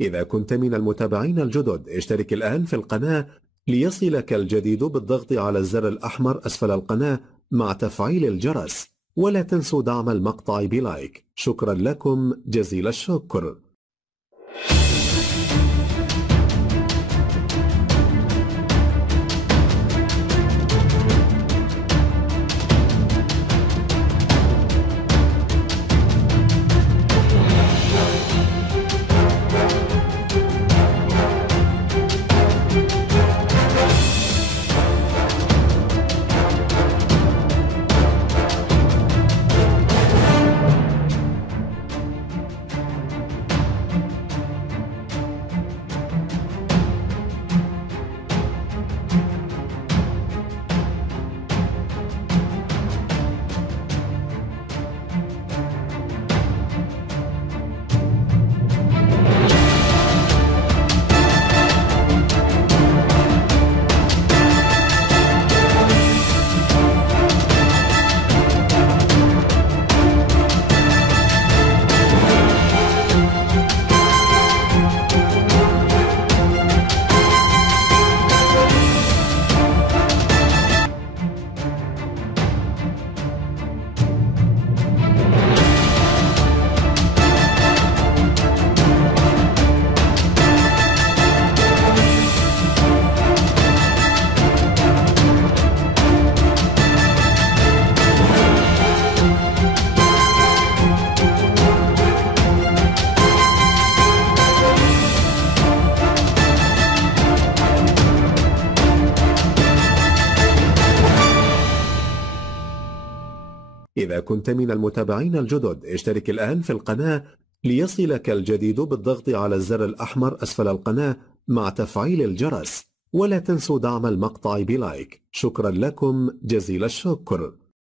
إذا كنت من المتابعين الجدد اشترك الآن في القناة ليصلك الجديد بالضغط على الزر الأحمر أسفل القناة مع تفعيل الجرس، ولا تنسوا دعم المقطع بلايك. شكرا لكم جزيل الشكر. إذا كنت من المتابعين الجدد اشترك الآن في القناة ليصلك الجديد بالضغط على الزر الأحمر أسفل القناة مع تفعيل الجرس، ولا تنسوا دعم المقطع بلايك. شكرا لكم جزيل الشكر.